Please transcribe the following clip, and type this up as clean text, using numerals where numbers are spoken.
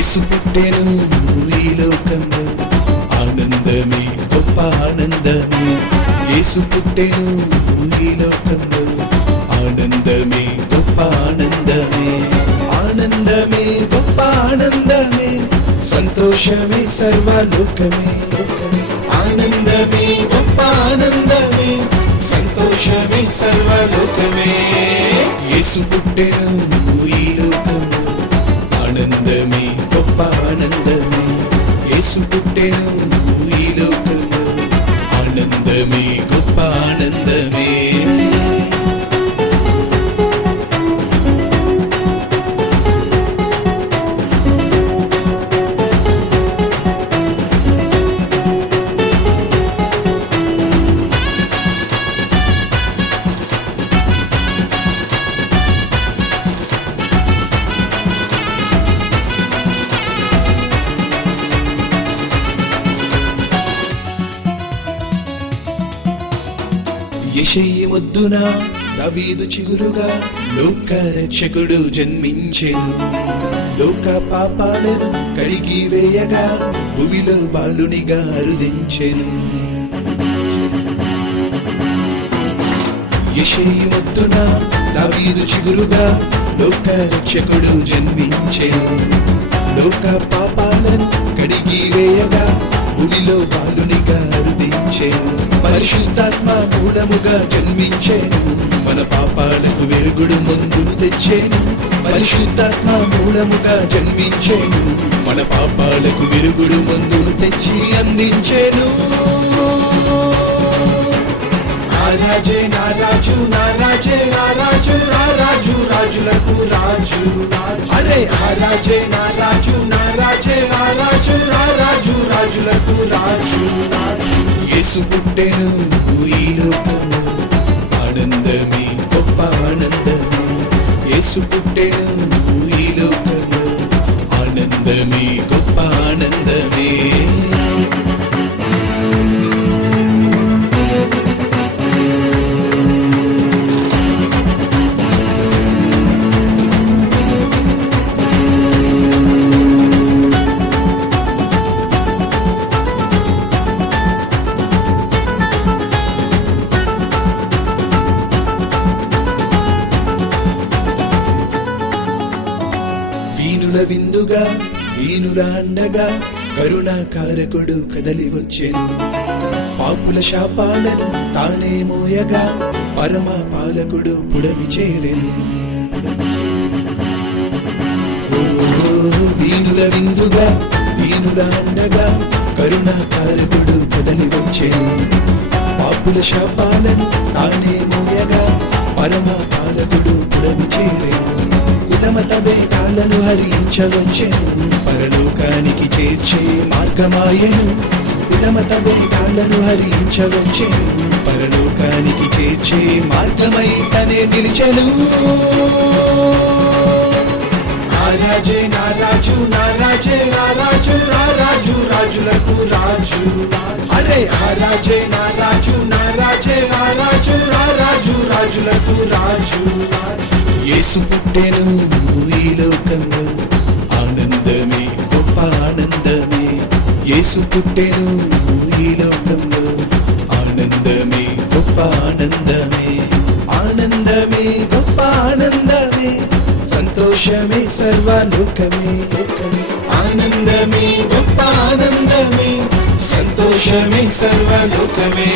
యేసు పుట్టెను ఈ లోకంలో, ఆనందమే గొప్ప ఆనందమే. యేసు పుట్టెను ఈ లోకంలో, ఆనందమే గొప్ప ఆనందమే. ఆనందమే గొప్ప ఆనందమే, సంతోషమే సర్వలోకమే. ఆనందమే గొప్ప ఆనందమే, సంతోషమే సర్వలోకమే. యేసు పుట్టెను ఈ లోకంలో, ఆనందమే గొప్ప ఆనందమే. యేసు పుట్టెను ఈ లోకంలో, ఆనందమే గొప్ప ఆనందమే. యెషయి మొద్దున దావీదు చిగురుగా లోక రక్షకుడు జన్మించెను. లోక పాపాలను కడిగి వేయగా భూమిలో బాలునిగా అరుదించెను. యెషయి మొద్దున దావీదు చిగురుగా లోక రక్షకుడు జన్మించెను. లోక పాపాలను కడిగి వేయగా భూమిలో బాలునిగా అరుదించెను. పరిశుద్ధాత్మ మూలముగా జన్మించెను, మన పాపాలకు వెరుగుడు మందులు తెచ్చెను. పరిశుద్ధాత్మ మూలముగా జన్మించెను, మన పాపాలకు వెరుగుడు మందులు తెచ్చి అందించెను. రాజే నా రాజు, నా రాజే నా రాజు, నా రాజు రాజులకు రాజు. అరే ఆ రాజే నా రాజు, నా రాజే నా రాజు, నా రాజు రాజులకు రాజు. యేసు పుట్టెను ఈ లోకంలో, ఆనందమే గొప్ప ఆనందమే. యేసు పుట్టెను ఈ లోకంలో, ఆనందమే గొప్ప ఆనందమే. వీనుల విందుగా వీనుల అండగా కరుణాకారకుడు కదలి వచ్చెను. పాపుల శాపాలను తానే మోయగా పరమ పాలకుడు పుడమి చేరెను. వీనుల విందుగా వీనుల అండగా కరుణాకారకుడు కదలి వచ్చెను. పాపుల శాపాలను తానే మోయగా పరమ పాలకుడు పుడమి చేరెను. కులమత భేదాలను హరించవచ్చెను, పరలోకానికి చేర్చే మార్గమాయను. కులమత భేదాలను హరించవచ్చెను, పరలోకానికి చేర్చే మార్గమై తనే నిలిచెను. ఆ రాజే నా రాజు, నా రాజే నా రాజు, నా రాజు రాజులకు రాజు. అరే ఆ రాజే నా రాజు, నా రాజే నా రాజు, నా రాజు రాజులకు రాజు. యేసు పుట్టెను ఈ లోకంలో, ఆనందమే గొప్ప ఆనందమే. యేసు పుట్టెను ఈ లోకంలో, ఆనందమే గొప్ప ఆనందమే. ఆనందమే గొప్ప ఆనందమే, సంతోషమే సర్వలోకమే. ఆనందమే గొప్ప ఆనందమే, సంతోషమే సర్వలోకమే.